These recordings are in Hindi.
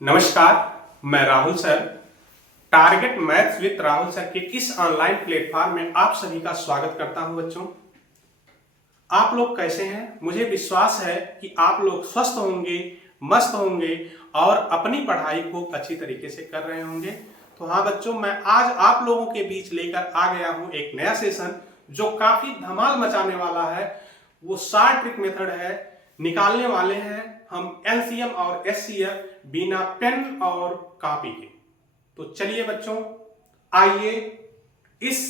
नमस्कार, मैं Rahul sir. Target maths with Rahul sir के इस ऑनलाइन प्लेटफॉर्म में आप सभी का स्वागत करता हूं। बच्चों, आप लोग कैसे हैं? मुझे विश्वास है कि आप लोग स्वस्थ होंगे, मस्त होंगे और अपनी पढ़ाई को अच्छी तरीके से कर रहे होंगे। तो हाँ बच्चों, मैं आज आप लोगों के बीच लेकर आ गया हूं एक नया सेशन जो काफी धमाल मचाने वाला है। वो 60 ट्रिक मेथड है, निकालने वाले हैं हम एलसीएम और एचसीएफ बिना पेन और कॉपी के। तो चलिए बच्चों, आइए इस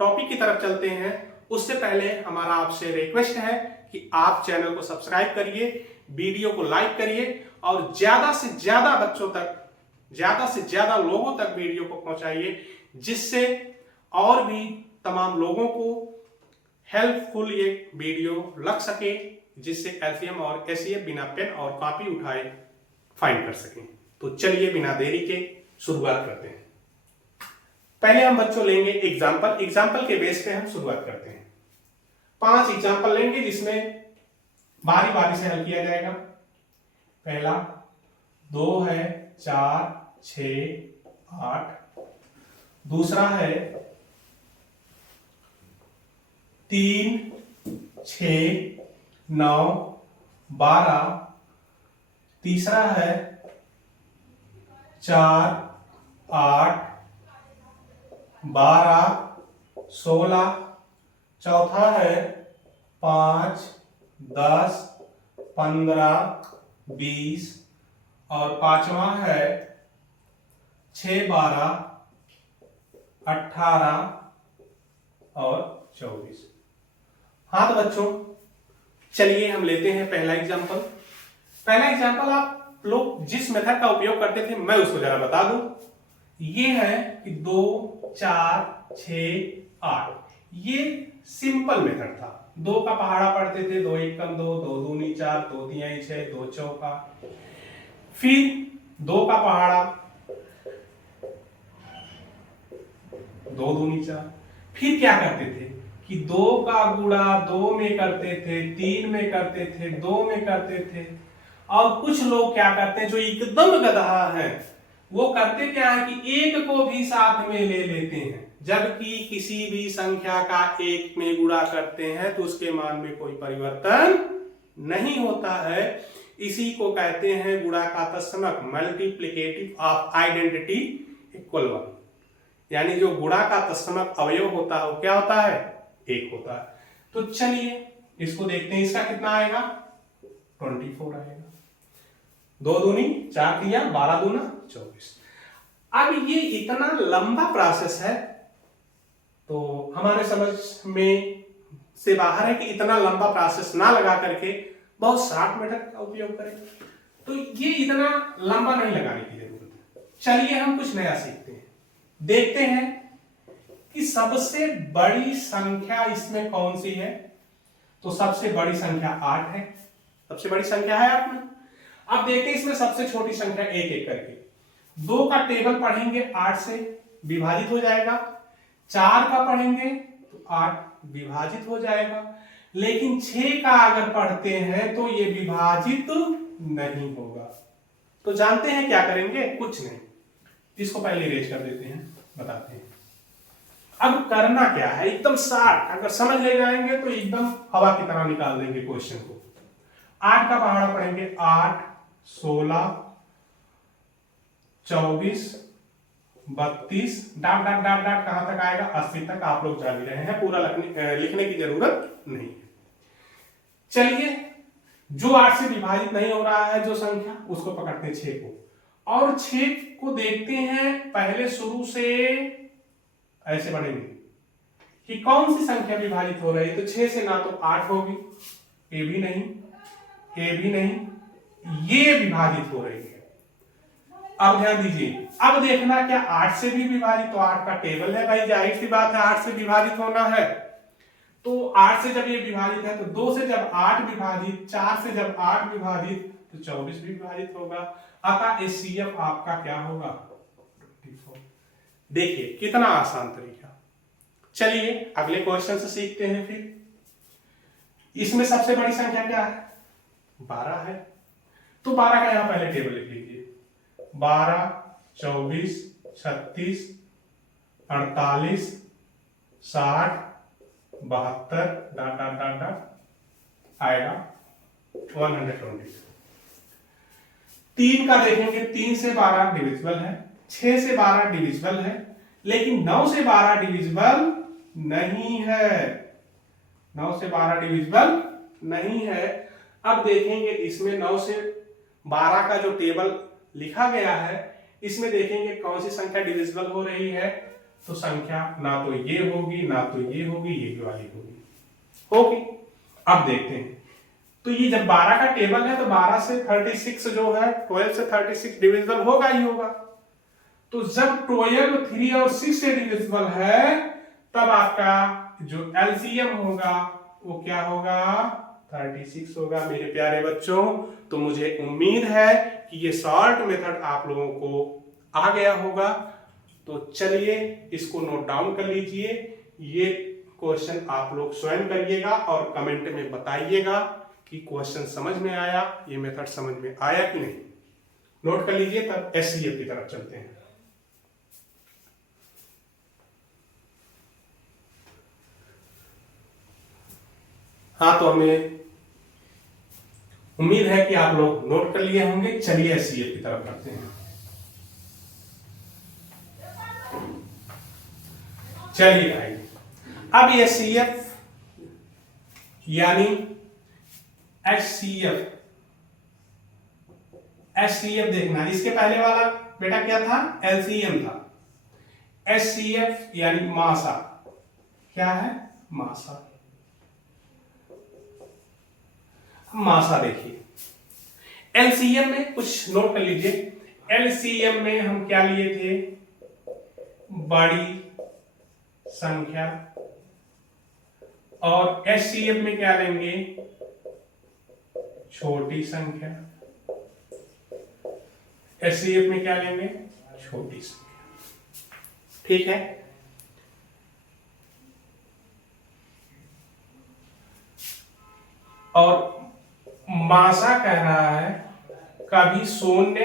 टॉपिक की तरफ चलते हैं। उससे पहले हमारा आपसे रिक्वेस्ट है कि आप चैनल को सब्सक्राइब करिए, वीडियो को लाइक करिए और ज्यादा से ज्यादा बच्चों तक, ज्यादा से ज्यादा लोगों तक वीडियो को पहुंचाइए, जिससे और भी तमाम लोगों को हेल्पफुल ये वीडियो लग सके, जिससे एलसीएम और एचसीएफ बिना पेन और कॉपी उठाए फाइंड कर सकें। तो चलिए बिना देरी के शुरुआत करते हैं। पहले हम बच्चों लेंगे एग्जाम्पल के बेस पे हम शुरुआत करते हैं। 5 एग्जाम्पल लेंगे जिसमें बारी बारी से हल किया जाएगा। पहला 2 है 4 6 8, दूसरा है 3 6 9 12, तीसरा है 4 8 12 16, चौथा है 5 10 15 20 और पांचवा है 6 12 18 और 24। हाँ तो बच्चों, चलिए हम लेते हैं पहला एग्जाम्पल। आप लोग जिस मेथड का उपयोग करते थे मैं उसको जरा बता दूं। ये है कि 2 4 6 8, ये सिंपल मेथड था। 2 का पहाड़ा पढ़ते थे, 2 एकम 2, 2 दूनी 4, 2 तिहाई 6, 2 चौका। फिर 2 का पहाड़ा 2 दूनी 4। फिर क्या करते थे कि 2 का गुणा 2 में करते थे, 3 में करते थे, 2 में करते थे। और कुछ लोग क्या करते हैं जो एकदम गधा है, वो करते क्या है कि 1 को भी साथ में ले लेते हैं, जबकि किसी भी संख्या का 1 में गुणा करते हैं तो उसके मान में कोई परिवर्तन नहीं होता है। इसी को कहते हैं गुणा का तत्समक, मल्टीप्लिकेटिव ऑफ आइडेंटिटी इक्वल 1। यानी जो गुणा का तत्समक अवयव होता है वो क्या होता है? 1 होता है। तो चलिए इसको देखते हैं, इसका कितना आएगा? 24 आएगा। 2 दूनी 4 तिया 12 दूना 24। अब ये इतना लंबा प्रोसेस है तो हमारे समझ में से बाहर है कि इतना लंबा प्रोसेस ना लगा करके बहुत शॉर्ट मेथड का उपयोग करें। तो ये इतना लंबा नहीं लगाने की जरूरत है। चलिए हम कुछ नया सीखते हैं। देखते हैं कि सबसे बड़ी संख्या इसमें कौन सी है। तो सबसे बड़ी संख्या 8 है। सबसे बड़ी संख्या है 8 में। अब देखते हैं इसमें सबसे छोटी संख्या एक एक करके। 2 का टेबल पढ़ेंगे 8 से विभाजित हो जाएगा। 4 का पढ़ेंगे तो 8 विभाजित हो जाएगा। लेकिन 6 का अगर पढ़ते हैं तो ये विभाजित नहीं होगा। तो जानते हैं क्या करेंगे? कुछ नहीं, इसको पहले इरेज कर देते हैं, बताते हैं। अब करना क्या है, एकदम शार्ट अगर समझ ले जाएंगे तो एकदम हवा की तरह निकाल देंगे क्वेश्चन को। 8 का पहाड़ा पढ़ेंगे 8 16 24 32, डाट डाट डाट डाट कहां तक आएगा? 80 तक। आप लोग जान ही रहे हैं, पूरा लिखने की जरूरत नहीं है। चलिए, जो 8 से विभाजित नहीं हो रहा है जो संख्या, उसको पकड़ते हैं 6 को, और 6 को देखते हैं पहले शुरू से ऐसे बढ़ेंगे कि कौन सी संख्या विभाजित हो रही है। तो 6 से ना तो 8 होगी, ये भी नहीं, ये भी नहीं, ये विभाजित हो रही है। अब ध्यान दीजिए, अब देखना क्या 8 से भी विभाजित? तो 8 का टेबल है भाई, जाहिर सी बात है 8 से विभाजित होना है। तो 8 से जब ये विभाजित है तो 2 से जब 8 विभाजित, 4 से जब 8 विभाजित तो 24 भी विभाजित होगा। अतः एचसीएफ आपका क्या होगा? 24। देखिए कितना आसान तरीका। चलिए अगले क्वेश्चन से सीखते हैं। फिर इसमें सबसे बड़ी संख्या क्या है? 12 है। तो 12 का यहां पहले टेबल लिख लीजिए। 12, 24, 36, 48, 60, 72 डॉट डॉट डॉट डॉट आएगा 120। 3 का देखेंगे, 3 से 12 डिविजिबल है, 6 से 12 डिविजिबल है, लेकिन 9 से 12 डिविजिबल नहीं है। 9 से 12 डिविजिबल नहीं है। अब देखेंगे इसमें 9 से 12 का जो टेबल लिखा गया है, इसमें देखेंगे कौन सी संख्या डिविजिबल हो रही है। तो संख्या ना तो ये होगी, ना तो ये होगी, ये वाली होगी। अब देखते हैं। तो ये जब 12 का टेबल है तो 12 से 36 जो है, 12 से 36 डिविजिबल होगा ही होगा। तो जब 12 3 और 6 से डिविजिबल है, तब आपका जो एलसीएम होगा वो क्या होगा, 36 होगा। मेरे प्यारे बच्चों, तो मुझे उम्मीद है कि ये सॉल्ट मेथड आप लोगों को आ गया होगा। तो चलिए इसको नोट डाउन कर लीजिए। ये क्वेश्चन आप लोग स्वयं करिएगा और कमेंट में बताइएगा कि क्वेश्चन समझ में आया, ये मेथड समझ में आया कि नहीं। नोट कर लीजिए, तब एससीएफ की तरफ चलते हैं। हाँ, तो हमें उम्मीद है कि आप लोग नोट कर लिए होंगे। चलिए एससीएफ की तरफ करते हैं। चलिए आइए, अब एससीएफ यानी एचसीएफ, एचसीएफ देखना। इसके पहले वाला बेटा क्या था, एलसीएम था। एचसीएफ यानी मासा, क्या है, मासा। मासा देखिए, एलसीएम में कुछ नोट कर लीजिए। एलसीएम में हम क्या लिए थे, बड़ी संख्या, और एचसीएफ में क्या लेंगे, छोटी संख्या। एचसीएफ में क्या लेंगे, छोटी संख्या। ठीक है। और मासा कह रहा है कभी शून्य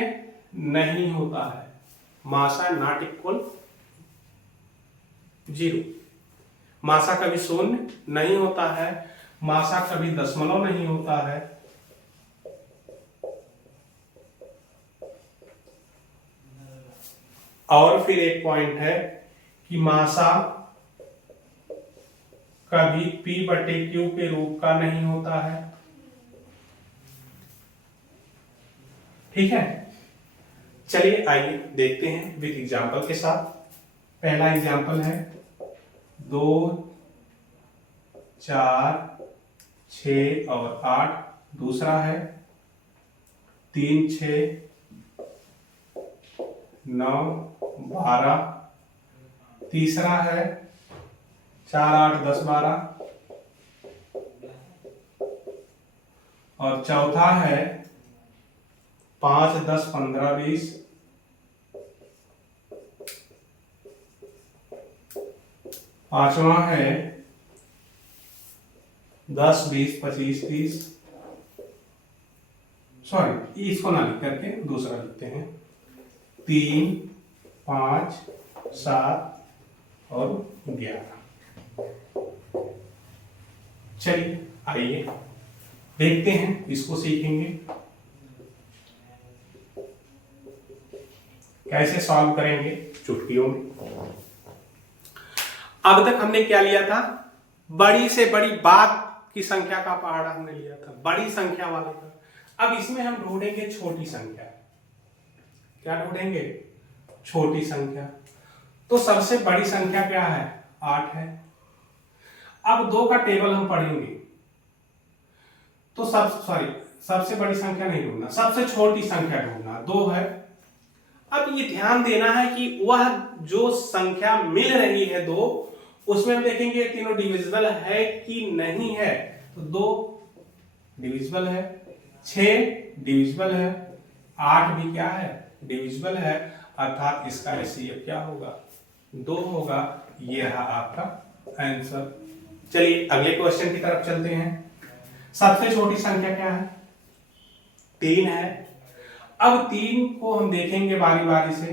नहीं होता है। मासा नॉट इक्वल 0। मासा कभी शून्य नहीं होता है। मासा कभी दशमलव नहीं होता है। और फिर एक पॉइंट है कि मासा कभी P/Q के रूप का नहीं होता है। ठीक है। चलिए आइए देखते हैं विद एग्जाम्पल के साथ। पहला एग्जाम्पल है 2, 4, 6 और 8। दूसरा है 3, 6, 9, 12। तीसरा है 4, 8, 10, 12। और चौथा है 5, 10, 15, 20। पांचवा है 10, 20, 25, 30। सॉरी, इसको ना लिख करके दूसरा लिखते हैं। 3, 5, 7 और 11। चलिए आइए देखते हैं, इसको सीखेंगे कैसे सॉल्व करेंगे चुटकियों में। अब तक हमने क्या लिया था, बड़ी से बड़ी बात की संख्या का पहाड़ा हमने लिया था, बड़ी संख्या वाले का। अब इसमें हम ढूंढेंगे छोटी संख्या। क्या ढूंढेंगे, छोटी संख्या। तो सबसे बड़ी संख्या क्या है, 8 है। अब 2 का टेबल हम पढ़ेंगे तो सबसे बड़ी संख्या नहीं ढूंढना, सबसे छोटी संख्या ढूंढना। 2 है। अब ये ध्यान देना है कि वह जो संख्या मिल रही है 2, उसमें हम देखेंगे तीनों डिविजिबल है कि नहीं है। तो 2 डिविजिबल है, 6 डिविजिबल है, 8 भी क्या है, डिविजिबल है। अर्थात इसका एचसीएफ क्या होगा, 2 होगा। ये रहा आपका आंसर। चलिए अगले क्वेश्चन की तरफ चलते हैं। सबसे छोटी संख्या क्या है, 3 है। अब 3 को हम देखेंगे बारी बारी से,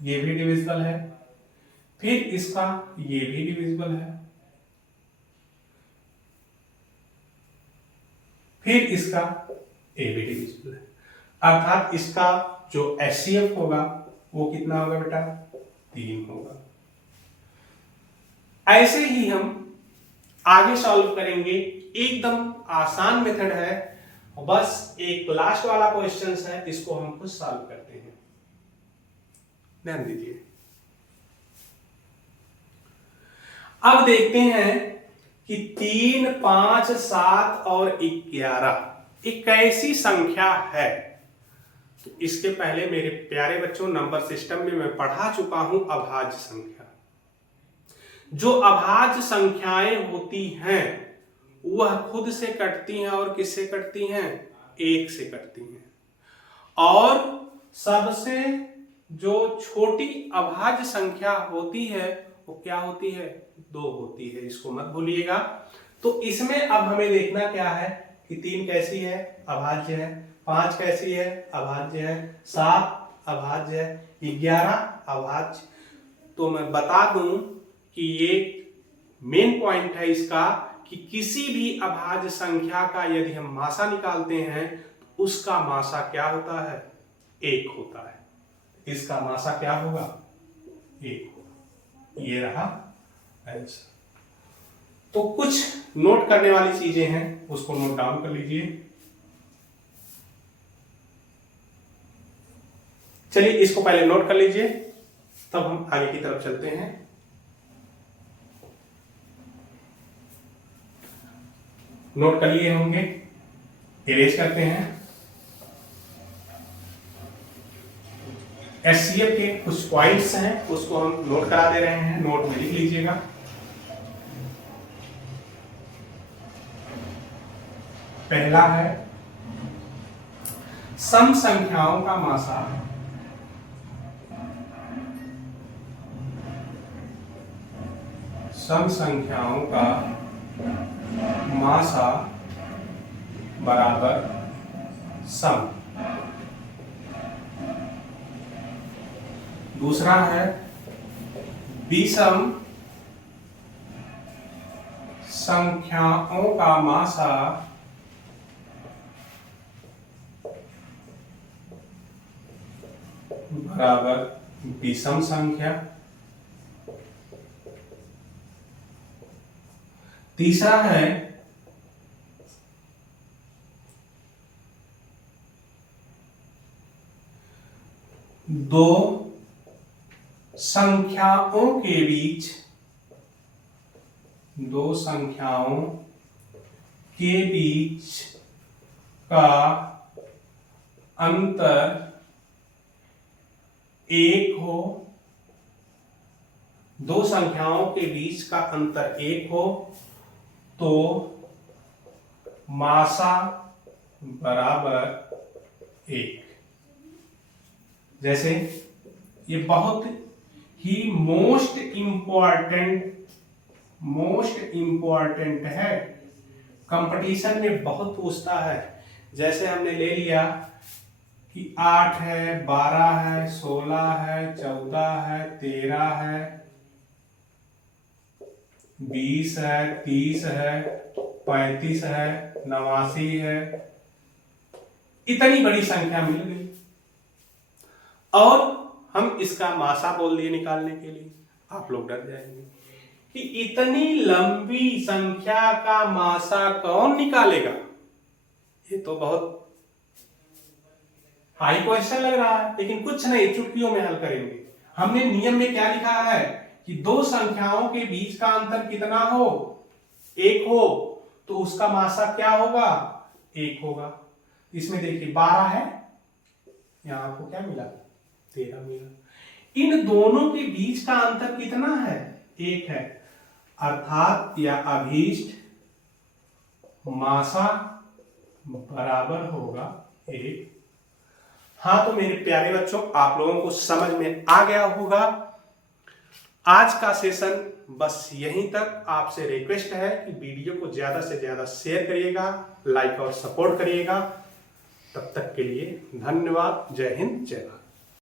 ये भी डिविजिबल है, फिर इसका ये भी डिविजिबल है, फिर इसका ए भी डिविजिबल है, अर्थात इसका जो HCF होगा वो कितना होगा बेटा, 3 होगा। ऐसे ही हम आगे सॉल्व करेंगे, एकदम आसान मेथड है, बस एक लास्ट वाला क्वेश्चन है, इसको हम खुद सॉल्व करते हैं, ध्यान दीजिए। अब देखते हैं कि 3, 5, 7 और 11 एक कैसी संख्या है। तो इसके पहले मेरे प्यारे बच्चों, नंबर सिस्टम में मैं पढ़ा चुका हूं अभाज्य संख्या। जो अभाज्य संख्याएं होती हैं वह खुद से कटती हैं और किससे कटती हैं, 1 से कटती हैं, और सबसे जो छोटी अभाज्य संख्या होती है वो क्या होती है, 2 होती है, इसको मत भूलिएगा। तो इसमें अब हमें देखना क्या है कि 3 कैसी है, अभाज्य है, 5 कैसी है, अभाज्य है, 7 अभाज्य है, 11 अभाज्य। तो मैं बता दूं कि ये मेन पॉइंट है इसका कि किसी भी अभाज्य संख्या का यदि हम मासा निकालते हैं तो उसका मासा क्या होता है, 1 होता है। इसका मासा क्या होगा, 1 होगा। ये रहा आंसर। तो कुछ नोट करने वाली चीजें हैं, उसको नोट डाउन कर लीजिए। चलिए इसको पहले नोट कर लीजिए, तब हम आगे की तरफ चलते हैं। नोट कर लिए होंगे, इरेज करते हैं। HCF के कुछ पॉइंट्स हैं, उसको हम नोट करा दे रहे हैं, नोट में लिख लीजिएगा। पहला है सम संख्याओं का मासा सम संख्याओं का मासा बराबर सम। दूसरा है विषम संख्याओं का मासा बराबर विषम संख्या। तीसरा है दो संख्याओं के बीच का अंतर 1 हो। दो संख्याओं के बीच का अंतर 1 हो तो मासा बराबर 1। जैसे ये बहुत ही मोस्ट इंपॉर्टेंट है, कंपटीशन में बहुत पूछता है। जैसे हमने ले लिया कि 8 है, 12 है, 16 है, 14 है, 13 है, 20 है, 30 है, 35 है, 89 है, इतनी बड़ी संख्या मिल गई और हम इसका मासा बोल दिए निकालने के लिए। आप लोग डर जाएंगे कि इतनी लंबी संख्या का मासा कौन निकालेगा, ये तो बहुत हाई क्वेश्चन लग रहा है, लेकिन कुछ नहीं, चुटकियों में हल करेंगे। हमने नियम में क्या लिखा है कि दो संख्याओं के बीच का अंतर कितना हो, 1 हो, तो उसका मासा क्या होगा, 1 होगा। इसमें देखिए 12 है, यहां आपको क्या मिला, 13 मिला। इन दोनों के बीच का अंतर कितना है, 1 है, अर्थात या अभीष्ट मासा बराबर होगा 1। हाँ तो मेरे प्यारे बच्चों, आप लोगों को समझ में आ गया होगा। आज का सेशन बस यहीं तक। आपसे रिक्वेस्ट है कि वीडियो को ज्यादा से ज्यादा शेयर करिएगा, लाइक और सपोर्ट करिएगा। तब तक के लिए धन्यवाद। जय हिंद, जय भारत।